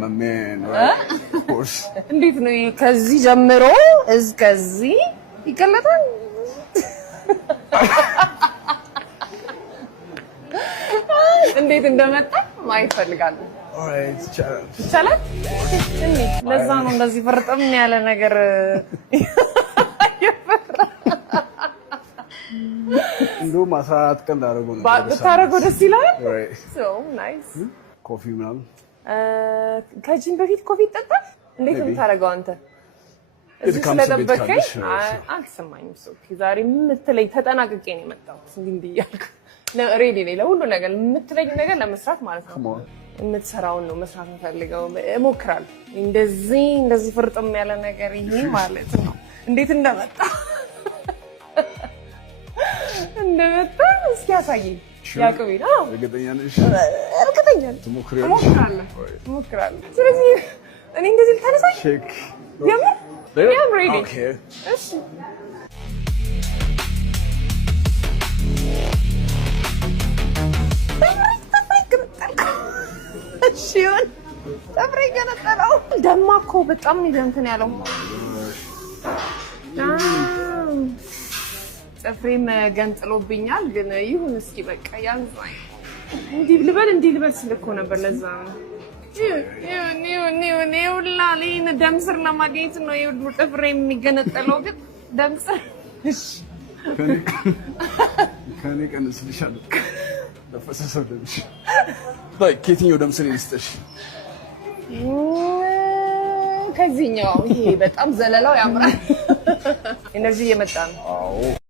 I'm a man, right? Of course. እንዴት ነው ከዚህ ጀምሮ እስከዚህ ይቀለጣል? እንዴት እንደመጣ ማየት ፈልጋለሁ። Alright, ይቻላል? ለዛ ነው እንደዚህ ፍርጥም ያለ ነገር እንደውም 14 ቀን ላደርገው ነው። ብታደርገው ደስ ይላል። Right. So nice. ኮፊ ምናምን ከጂም በፊት ኮፊ ጠጣ? እንዴት ነው የምታደርገው አንተ? እዚህ ስለጠበቀኝ አልሰማኝም። ዛሬ የምትለኝ ተጠናቅቄ ነው የመጣሁት። እንዲህ እያልኩ ሬዲ ነኝ ለሁሉ ነገር የምትለኝ ነገር ለመስራት ማለት ነው። የምትሰራውን ነው መስራት የምፈልገው። እሞክራለሁ። እንደዚህ ፍርጥም ያለ ነገር ይሄ ማለት ነው። እንዴት እንደመጣ እስኪ ያሳየኝ። ያቅቤ ነው። እርግጠኛ ነሽ? እርግጠኛ ነኝ። እሞክራለሁ። ስለዚህ እኔ እንደዚህ ልታነሳ ሼክ የምር I'm ready. Okay. እሺ እሺውን ጥፍሬ ገነጠለው። ደማኮ በጣም እንትን ያለው ጥፍሬም ገንጥሎብኛል። ግን ይሁን እስኪ በቃ ያንሳኝ። እንዲህ ልበል ስል እኮ ነበር። ለዛ ነው ይኸውልህ ደም ስር ለማግኘት ነው ይኸውልህ ጥፍሬ የሚገነጠለው። ግን ደም ስር ከእኔ ቀንስልሻለሁ። ለፈሰሰው ደምሽ ከየትኛው ደም ስር ይስጥሽ? ከዚህኛው። ይሄ በጣም ዘለላው ያምራል። ኤነርጂ እየመጣ ነው።